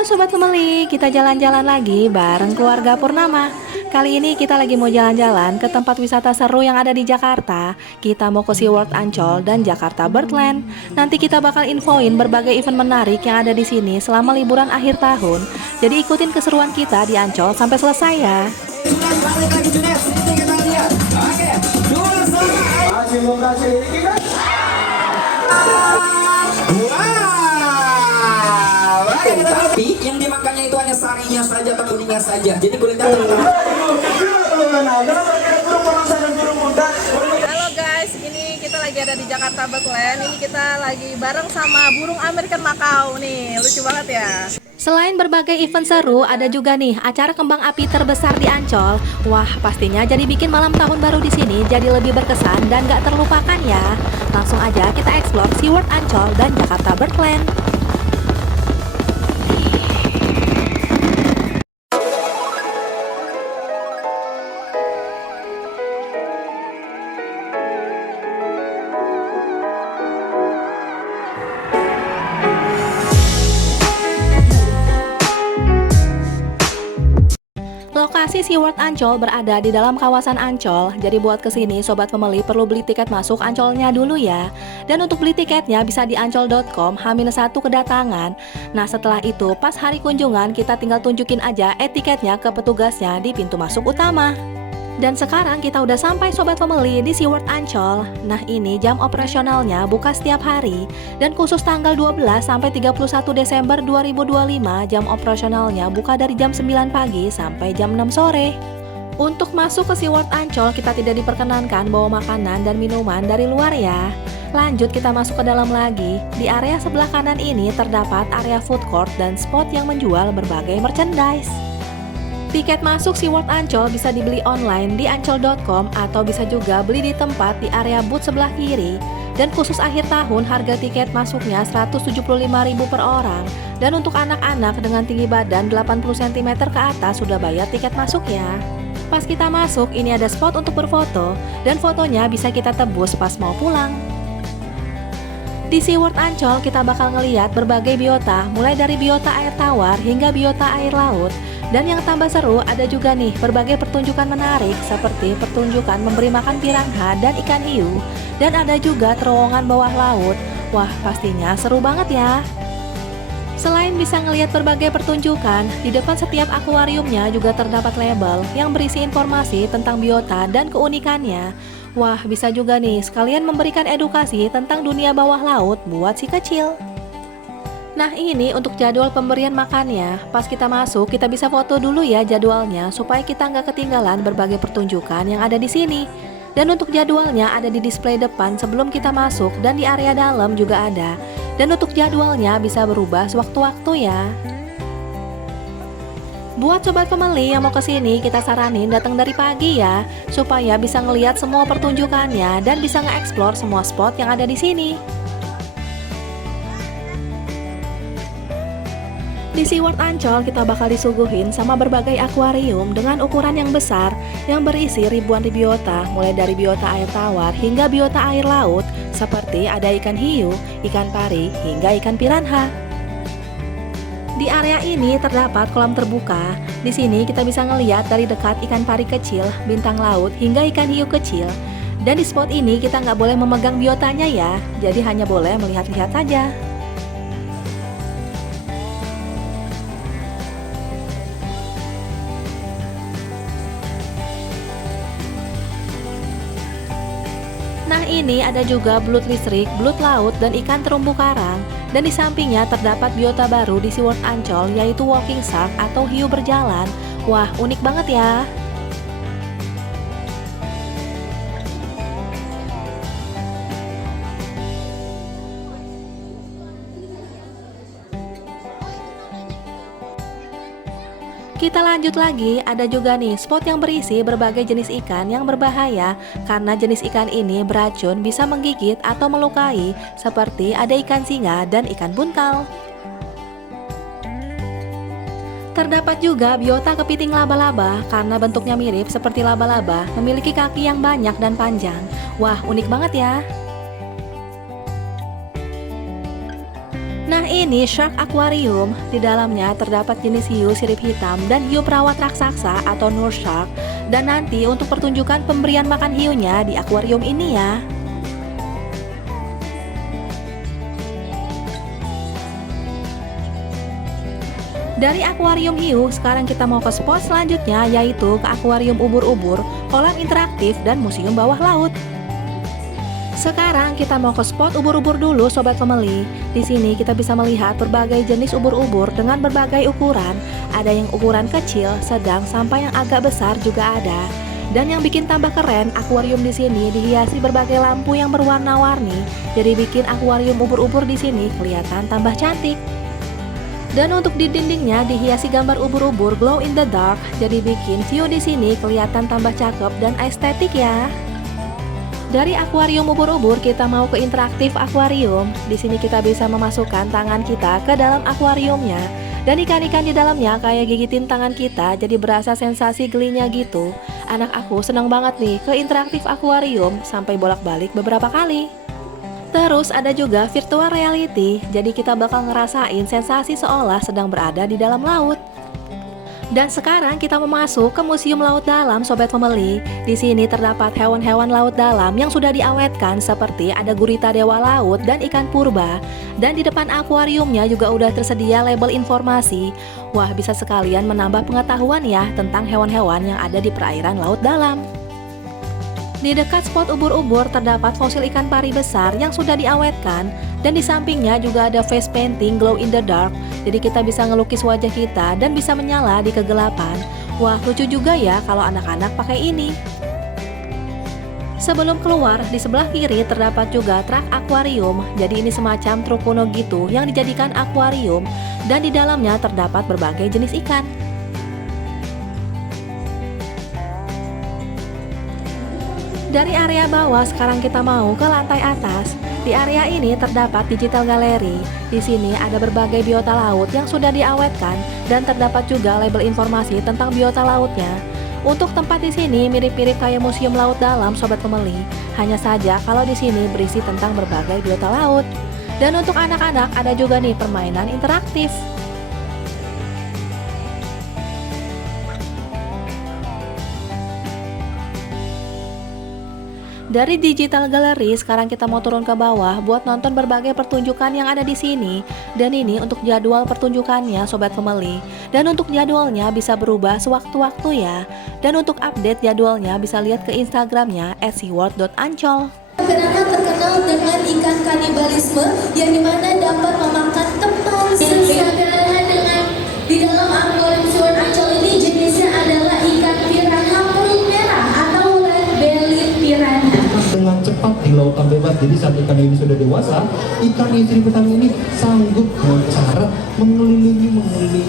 Halo Sobat Family, kita jalan-jalan lagi bareng keluarga Purnama. Kali ini kita lagi mau jalan-jalan ke tempat wisata seru yang ada di Jakarta. Kita mau ke SeaWorld Ancol dan Jakarta Birdland. Nanti kita bakal infoin berbagai event menarik yang ada di sini selama liburan akhir tahun. Jadi ikutin keseruan kita di Ancol sampai selesai ya. Tapi yang dimakannya itu hanya sarinya saja atau kuningnya saja. Jadi boleh datang. Halo guys, ini kita lagi ada di Jakarta Birdland. Ini kita lagi bareng sama burung American Macau nih, lucu banget ya. Selain berbagai event seru, ada juga nih acara kembang api terbesar di Ancol. Wah, pastinya jadi bikin malam tahun baru di sini jadi lebih berkesan dan gak terlupakan ya. Langsung aja kita explore SeaWorld Ancol dan Jakarta Birdland. Lokasi SeaWorld Ancol berada di dalam kawasan Ancol. Jadi buat kesini Sobat Family perlu beli tiket masuk Ancolnya dulu ya. Dan untuk beli tiketnya bisa di ancol.com H-1 kedatangan. Nah setelah itu pas hari kunjungan kita tinggal tunjukin aja tiketnya ke petugasnya di pintu masuk utama. Dan sekarang kita udah sampai Sobat Family di SeaWorld Ancol. Nah ini jam operasionalnya buka setiap hari. Dan khusus tanggal 12 sampai 31 Desember 2025 jam operasionalnya buka dari jam 9 pagi sampai jam 6 sore. Untuk masuk ke SeaWorld Ancol kita tidak diperkenankan bawa makanan dan minuman dari luar ya. Lanjut kita masuk ke dalam lagi. Di area sebelah kanan ini terdapat area food court dan spot yang menjual berbagai merchandise. Tiket masuk SeaWorld Ancol bisa dibeli online di ancol.com atau bisa juga beli di tempat di area booth sebelah kiri. Dan khusus akhir tahun harga tiket masuknya Rp175.000 per orang. Dan untuk anak-anak dengan tinggi badan 80 cm ke atas sudah bayar tiket masuk ya. Pas kita masuk ini ada spot untuk berfoto dan fotonya bisa kita tebus pas mau pulang. Di SeaWorld Ancol kita bakal ngeliat berbagai biota mulai dari biota air tawar hingga biota air laut. Dan yang tambah seru ada juga nih berbagai pertunjukan menarik seperti pertunjukan memberi makan piranha dan ikan hiu. Dan ada juga terowongan bawah laut. Wah pastinya seru banget ya. Selain bisa ngelihat berbagai pertunjukan, di depan setiap akuariumnya juga terdapat label yang berisi informasi tentang biota dan keunikannya. Wah bisa juga nih sekalian memberikan edukasi tentang dunia bawah laut buat si kecil. Nah ini untuk jadwal pemberian makannya. Pas kita masuk kita bisa foto dulu ya jadwalnya supaya kita nggak ketinggalan berbagai pertunjukan yang ada di sini. Dan untuk jadwalnya ada di display depan sebelum kita masuk dan di area dalam juga ada. Dan untuk jadwalnya bisa berubah sewaktu-waktu ya. Buat Sobat Family yang mau kesini kita saranin datang dari pagi ya supaya bisa ngelihat semua pertunjukannya dan bisa nge-explore semua spot yang ada di sini. Di SeaWorld Ancol kita bakal disuguhin sama berbagai akuarium dengan ukuran yang besar yang berisi ribuan biota mulai dari biota air tawar hingga biota air laut seperti ada ikan hiu, ikan pari, hingga ikan piranha. Di area ini terdapat kolam terbuka. Di sini kita bisa ngeliat dari dekat ikan pari kecil, bintang laut, hingga ikan hiu kecil. Dan di spot ini kita nggak boleh memegang biotanya ya, jadi hanya boleh melihat-lihat saja. Nah ini ada juga belut listrik, belut laut, dan ikan terumbu karang. Dan di sampingnya terdapat biota baru di SeaWorld Ancol yaitu walking shark atau hiu berjalan. Wah unik banget ya. Kita lanjut lagi, ada juga nih spot yang berisi berbagai jenis ikan yang berbahaya karena jenis ikan ini beracun bisa menggigit atau melukai seperti ada ikan singa dan ikan buntal. Terdapat juga biota kepiting laba-laba karena bentuknya mirip seperti laba-laba, memiliki kaki yang banyak dan panjang. Wah, unik banget ya. Nah ini Shark Aquarium. Di dalamnya terdapat jenis hiu sirip hitam dan hiu perawat raksasa atau nurse shark. Dan nanti untuk pertunjukan pemberian makan hiunya di akuarium ini ya. Dari akuarium hiu, sekarang kita mau ke spot selanjutnya, yaitu ke akuarium ubur-ubur, kolam interaktif, dan museum bawah laut. Sekarang kita mau ke spot ubur-ubur dulu Sobat Family. Di sini kita bisa melihat berbagai jenis ubur-ubur dengan berbagai ukuran. Ada yang ukuran kecil, sedang, sampai yang agak besar juga ada. Dan yang bikin tambah keren, akuarium di sini dihiasi berbagai lampu yang berwarna-warni. Jadi bikin akuarium ubur-ubur di sini kelihatan tambah cantik. Dan untuk di dindingnya dihiasi gambar ubur-ubur glow in the dark. Jadi bikin view di sini kelihatan tambah cakep dan estetik ya. Dari akuarium ubur-ubur kita mau ke interaktif akuarium. Di sini kita bisa memasukkan tangan kita ke dalam akuariumnya dan ikan-ikan di dalamnya kayak gigitin tangan kita, jadi berasa sensasi gelinya gitu. Anak aku senang banget nih ke interaktif akuarium sampai bolak-balik beberapa kali. Terus ada juga virtual reality, jadi kita bakal ngerasain sensasi seolah sedang berada di dalam laut. Dan sekarang kita mau masuk ke Museum Laut Dalam Sobat Family. Di sini terdapat hewan-hewan laut dalam yang sudah diawetkan seperti ada gurita dewa laut dan ikan purba. Dan di depan akuariumnya juga udah tersedia label informasi. Wah, bisa sekalian menambah pengetahuan ya tentang hewan-hewan yang ada di perairan laut dalam. Di dekat spot ubur-ubur terdapat fosil ikan pari besar yang sudah diawetkan. Dan di sampingnya juga ada face painting glow in the dark. Jadi kita bisa ngelukis wajah kita dan bisa menyala di kegelapan. Wah, lucu juga ya kalau anak-anak pakai ini. Sebelum keluar, di sebelah kiri terdapat juga truk akuarium. Jadi ini semacam truk kuno gitu yang dijadikan akuarium. Dan di dalamnya terdapat berbagai jenis ikan. Dari area bawah sekarang kita mau ke lantai atas. Di area ini terdapat digital gallery. Di sini ada berbagai biota laut yang sudah diawetkan dan terdapat juga label informasi tentang biota lautnya. Untuk tempat di sini mirip-mirip kayak museum laut dalam Sobat Family. Hanya saja kalau di sini berisi tentang berbagai biota laut. Dan untuk anak-anak ada juga nih permainan interaktif. Dari digital gallery sekarang kita mau turun ke bawah buat nonton berbagai pertunjukan yang ada di sini. Dan ini untuk jadwal pertunjukannya Sobat Family. Dan untuk jadwalnya bisa berubah sewaktu-waktu ya. Dan untuk update jadwalnya bisa lihat ke Instagramnya @seaworld.ancol. Terkenal dengan ikan kanibalisme yang dimana dapat memakan teman sesagara dengan di dalam akuarium SeaWorld Ancol ini jenisnya adalah ikan piranha perut merah atau red-bellied piranha. Dengan cepat di lautan bebas. Jadi saat ikan ini sudah dewasa, ikan istri petani ini sanggup mencarat mengelilingi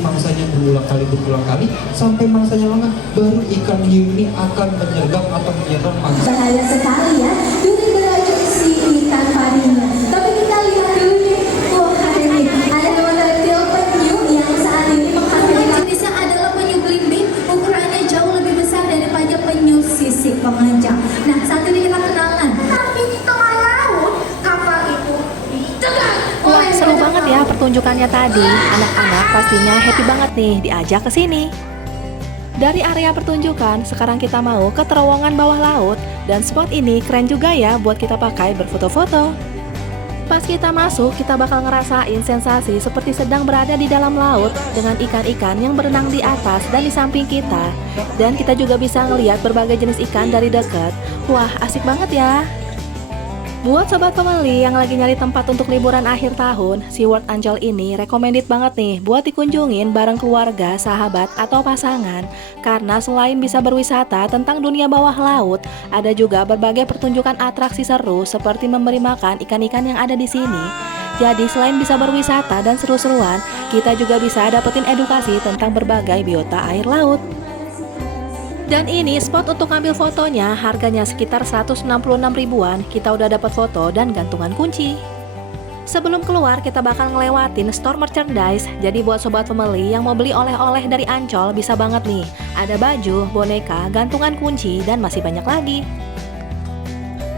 mangsanya berulang kali sampai mangsanya lengah, baru ikan hiu ini akan menyergap atau menyerang mangsa. Bahaya sekali ya, dulu beracun si ikan parinya. Tapi kita lihat dulu nih, wah ini ada teman reptil penyu yang saat ini menghasilkan jenisnya adalah penyu belimbing, ukurannya jauh lebih besar daripada penyu sisik pengancam. Nah saat ini kita kenalan. Tapi di tengah laut kapal itu ditegak. Wah, seru banget ya pertunjukannya tadi. Anak-anak pastinya happy banget nih diajak ke sini. Dari area pertunjukan, sekarang kita mau ke terowongan bawah laut. Dan spot ini keren juga ya buat kita pakai berfoto-foto. Pas kita masuk, kita bakal ngerasain sensasi seperti sedang berada di dalam laut dengan ikan-ikan yang berenang di atas dan di samping kita. Dan kita juga bisa ngelihat berbagai jenis ikan dari dekat. Wah, asik banget ya. Buat Sobat Family yang lagi nyari tempat untuk liburan akhir tahun, SeaWorld Ancol ini recommended banget nih buat dikunjungin bareng keluarga, sahabat, atau pasangan. Karena selain bisa berwisata tentang dunia bawah laut, ada juga berbagai pertunjukan atraksi seru seperti memberi makan ikan-ikan yang ada di sini. Jadi selain bisa berwisata dan seru-seruan, kita juga bisa dapetin edukasi tentang berbagai biota air laut. Dan ini spot untuk ambil fotonya, harganya sekitar 166 ribuan. Kita udah dapat foto dan gantungan kunci. Sebelum keluar kita bakal ngelewatin store merchandise. Jadi buat Sobat Family yang mau beli oleh-oleh dari Ancol bisa banget nih. Ada baju, boneka, gantungan kunci, dan masih banyak lagi.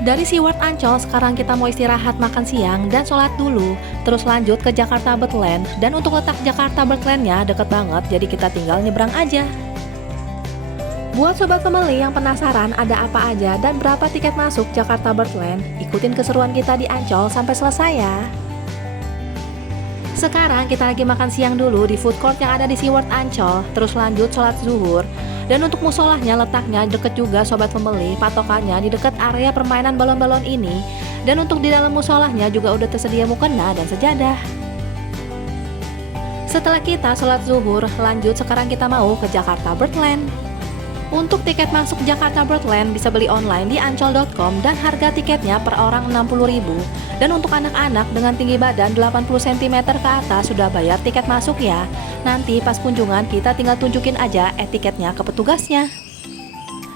Dari SeaWorld Ancol, sekarang kita mau istirahat makan siang dan sholat dulu. Terus lanjut ke Jakarta Birdland. Dan untuk letak Jakarta Birdland-nya deket banget, jadi kita tinggal nyebrang aja. Buat sobat pembeli yang penasaran ada apa aja dan berapa tiket masuk Jakarta Birdland, ikutin keseruan kita di Ancol sampai selesai ya. Sekarang kita lagi makan siang dulu di food court yang ada di SeaWorld Ancol, terus lanjut sholat zuhur. Dan untuk musolahnya letaknya deket juga sobat pembeli, patokannya di dekat area permainan balon-balon ini. Dan untuk di dalam musolahnya juga udah tersedia mukena dan sejadah. Setelah kita sholat zuhur, lanjut sekarang kita mau ke Jakarta Birdland. Untuk tiket masuk Jakarta Birdland bisa beli online di ancol.com dan harga tiketnya per orang 60.000. Dan untuk anak-anak dengan tinggi badan 80 cm ke atas sudah bayar tiket masuk ya. Nanti pas kunjungan kita tinggal tunjukin aja etiketnya ke petugasnya.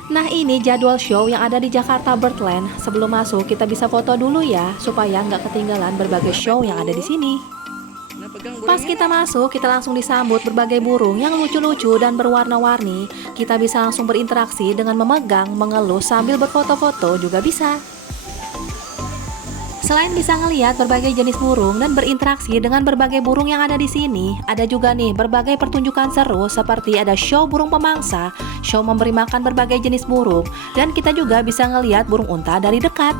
Nah ini jadwal show yang ada di Jakarta Birdland. Sebelum masuk kita bisa foto dulu ya supaya nggak ketinggalan berbagai show yang ada di sini. Pas kita masuk, kita langsung disambut berbagai burung yang lucu-lucu dan berwarna-warni. Kita bisa langsung berinteraksi dengan memegang, mengelus sambil berfoto-foto juga bisa. Selain bisa ngelihat berbagai jenis burung dan berinteraksi dengan berbagai burung yang ada di sini, ada juga nih berbagai pertunjukan seru seperti ada show burung pemangsa, show memberi makan berbagai jenis burung, dan kita juga bisa ngelihat burung unta dari dekat.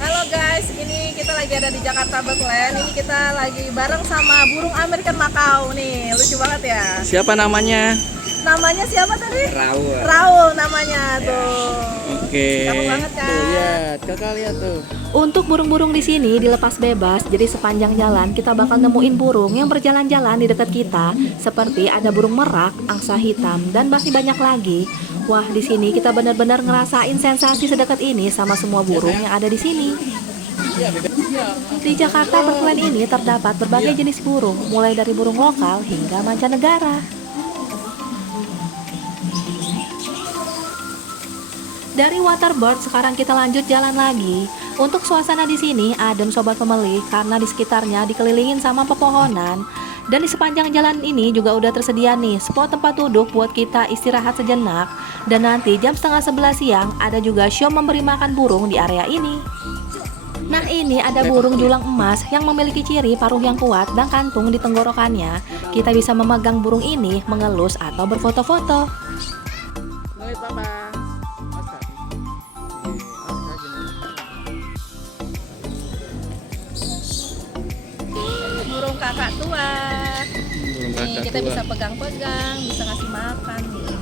Halo guys, ini kita lagi ada di Jakarta Birdland. Ini kita lagi bareng sama burung American Macau nih, lucu banget ya. Siapa namanya? Namanya siapa tadi? Raul. Raul namanya tuh. Oke. Cakep banget kan? Tuh lihat, kakak lihat tuh. Untuk burung-burung di sini dilepas bebas, jadi sepanjang jalan kita bakal nemuin burung yang berjalan-jalan di dekat kita, seperti ada burung merak, angsa hitam, dan masih banyak lagi. Wah, di sini kita benar-benar ngerasain sensasi sedekat ini sama semua burung yang ada di sini. Di Jakarta Birdland ini terdapat berbagai jenis burung, mulai dari burung lokal hingga mancanegara. Dari waterbird sekarang kita lanjut jalan lagi. Untuk suasana di sini adem sobat pembeli karena di sekitarnya dikelilingin sama pepohonan. Dan di sepanjang jalan ini juga udah tersedia nih spot tempat duduk buat kita istirahat sejenak. Dan nanti jam 10:30 siang ada juga show memberi makan burung di area ini. Nah ini ada burung julang emas yang memiliki ciri paruh yang kuat dan kantung di tenggorokannya. Kita bisa memegang burung ini, mengelus atau berfoto-foto. Nulis papa. Burung kakak tua. Burung Nih, kakak kita tua. bisa pegang-pegang, bisa ngasih makan nih.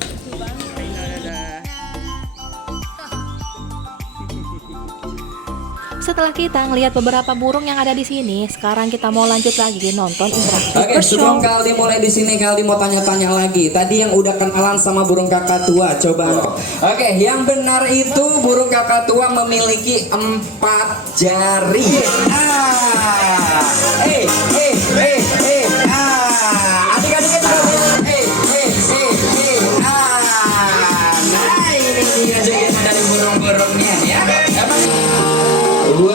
Lucu banget. Dadah. Setelah kita ngelihat beberapa burung yang ada di sini, sekarang kita mau lanjut lagi nonton interaktif Oke, sebelum show. Kaldi mulai di sini, Kaldi mau tanya-tanya lagi. Tadi yang udah kenalan sama burung kakak tua, coba. Oke, yang benar itu burung kakak tua memiliki 4 jari. Adik-adiknya juga bilang, Nah, ini dia juga dari burung-burungnya ya. Wow,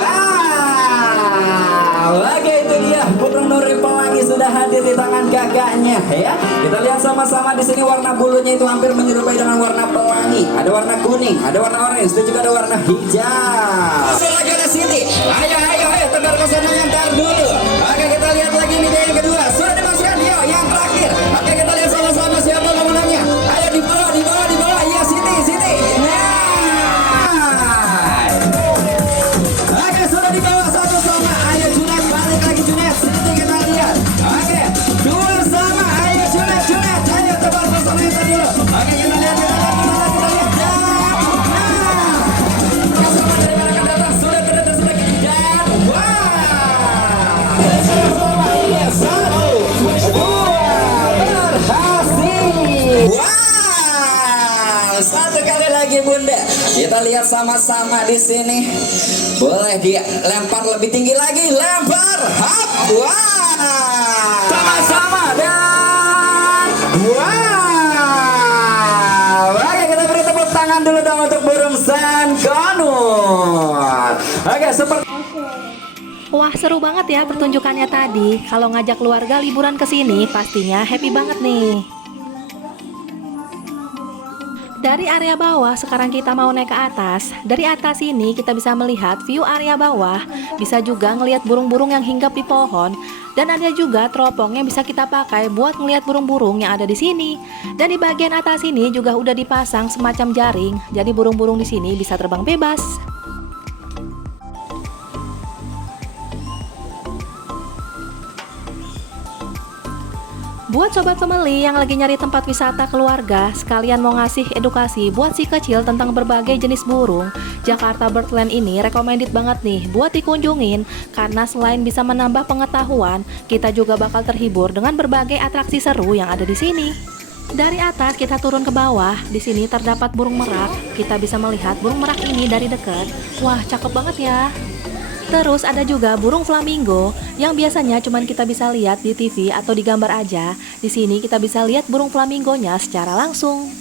oke itu dia burung Nuri Pelangi sudah hadir di tangan kakaknya ya. Kita lihat sama-sama di sini warna bulunya itu hampir menyerupai dengan warna pelangi. Ada warna kuning, ada warna orange, dan juga ada warna hijau. Lagi ada Siti. Ayo, tebar kesana yang tar dulu. Oke kita lihat lagi nih yang kedua. Sudah dimasukkan yo yang terakhir. Oke kita lihat sama-sama siapa lawanannya. Ayo di bawah. Iya Siti. Oke, sudah di bawah satu sama. Ayo Junet, balik lagi Junet. Sini kita lihat. Oke, 2 sama. Ayo Junet. Ayo tebar bersama kita dulu. Oke, kita lihat. Yang sama dari mana akan datang? Sudah tersedia. Dan wow. Iya, 1, 2, berhasil. Wow, satu kali lagi Bunda. Kita lihat sama-sama di sini. Boleh dilempar lebih tinggi lagi. Lempar. Hap. Wow. Sama-sama dan wow. Oke, kita beri tepuk tangan dulu dong untuk burung Sankonut. Oke, seperti Wah seru banget ya pertunjukannya tadi. Kalau ngajak keluarga liburan ke sini pastinya happy banget nih. Dari area bawah, sekarang kita mau naik ke atas. Dari atas ini kita bisa melihat view area bawah, bisa juga ngelihat burung-burung yang hinggap di pohon, dan ada juga teropong yang bisa kita pakai buat ngelihat burung-burung yang ada di sini. Dan di bagian atas ini juga udah dipasang semacam jaring, jadi burung-burung di sini bisa terbang bebas. Buat sobat family yang lagi nyari tempat wisata keluarga, sekalian mau ngasih edukasi buat si kecil tentang berbagai jenis burung, Jakarta Birdland ini recommended banget nih buat dikunjungin, karena selain bisa menambah pengetahuan, kita juga bakal terhibur dengan berbagai atraksi seru yang ada di sini. Dari atas kita turun ke bawah, di sini terdapat burung merak. Kita bisa melihat burung merak ini dari dekat. Wah, cakep banget ya. Terus ada juga burung flamingo yang biasanya cuman kita bisa lihat di TV atau di gambar aja. Di sini kita bisa lihat burung flamingonya secara langsung.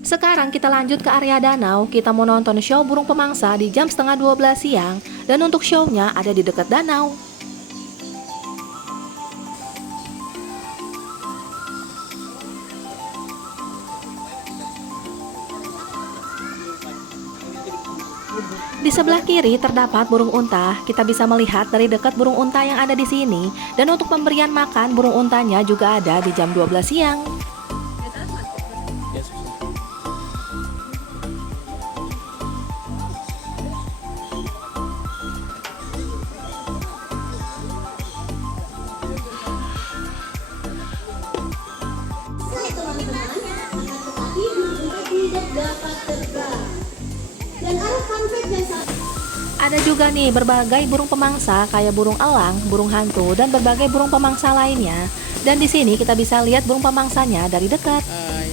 Sekarang kita lanjut ke area danau. Kita mau nonton show burung pemangsa di jam 11:30 siang. Dan untuk show-nya ada di dekat danau. Di sebelah kiri terdapat burung unta. Kita bisa melihat dari dekat burung unta yang ada di sini. Dan untuk pemberian makan burung untanya juga ada di jam 12 siang. Teman-teman, tetapi burung tidak dapat terbang. Dan ada fun fact yang Ada juga nih berbagai burung pemangsa kayak burung elang, burung hantu, dan berbagai burung pemangsa lainnya. Dan di sini kita bisa lihat burung pemangsanya dari dekat. Hai.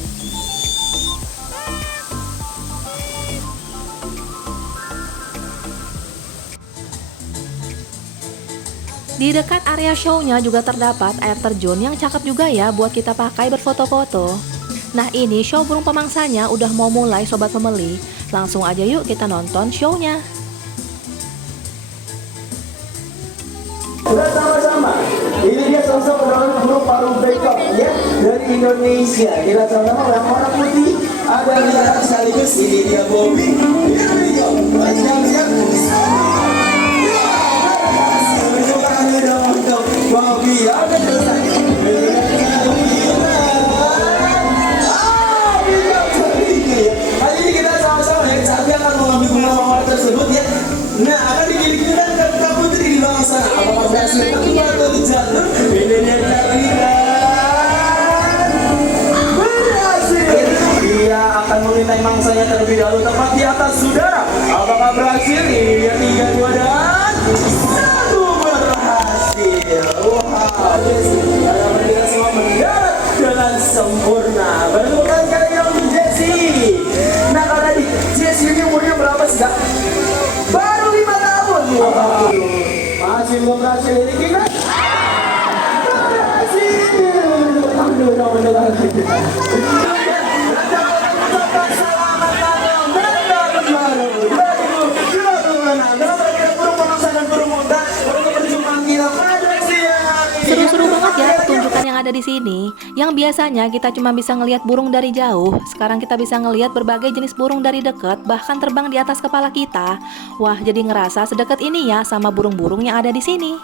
Di dekat area show-nya juga terdapat air terjun yang cakep juga ya buat kita pakai berfoto-foto. Nah ini show burung pemangsanya udah mau mulai sobat family. Langsung aja yuk kita nonton show-nya. Sudah sama-sama. Ini dia sosok burung parung backup ya dari Indonesia. Kita sama-sama yang warna putih ada lihat sekaligus ini dia Bobby. Here we go. Siap-siap. Berjumpa kami dong untuk Bobby. Ada Hari ini kita sama-sama ya. Sabi akan mengambil bunga mawar tersebut ya. Nah, akan digiling-giling ke putri di bawah sana. Apakah berhasil keluar dari jalur? Ini dia berhasil. Dia akan memintai mangsanya terlebih dahulu tepat di atas saudara. Apakah berhasil? Ini dia 3, 2 dan 1 berhasil. Wah, Jessie, kita semua mendarat dengan sempurna. Bertepuk tangan untuk Jessie. Nah, kalau tadi Jessie ini umurnya berapa sih, Kak? Baru 5 tahun. Wow. Masih belum berhasil ini kita. Berhasil. Seru-seru banget ya pertunjukan yang ada di sini. Yang biasanya kita cuma bisa ngelihat burung dari jauh, sekarang kita bisa ngelihat berbagai jenis burung dari dekat, bahkan terbang di atas kepala kita. Wah, jadi ngerasa sedekat ini ya sama burung-burung yang ada di sini.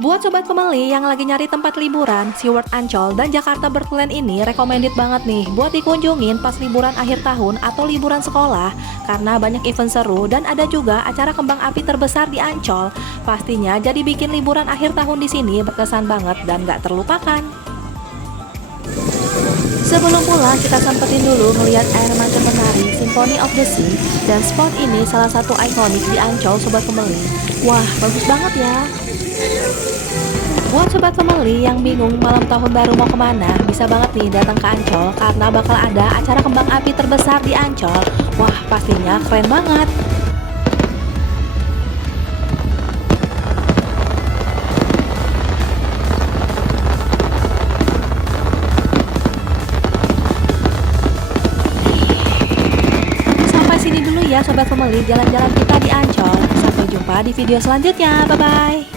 Buat sobat family yang lagi nyari tempat liburan, SeaWorld Ancol dan Jakarta Birdland ini recommended banget nih buat dikunjungin pas liburan akhir tahun atau liburan sekolah, karena banyak event seru dan ada juga acara kembang api terbesar di Ancol. Pastinya jadi bikin liburan akhir tahun di sini berkesan banget dan gak terlupakan. Sebelum pulang kita sempetin dulu ngeliat air mancur menari Symphony of the Sea, dan spot ini salah satu ikonik di Ancol sobat family. Wah, bagus banget ya. Buat sobat family yang bingung malam tahun baru mau kemana, bisa banget nih datang ke Ancol karena bakal ada acara kembang api terbesar di Ancol. Wah, pastinya keren banget. Sampai sini dulu ya sobat family jalan-jalan kita di Ancol. Sampai jumpa di video selanjutnya. Bye-bye.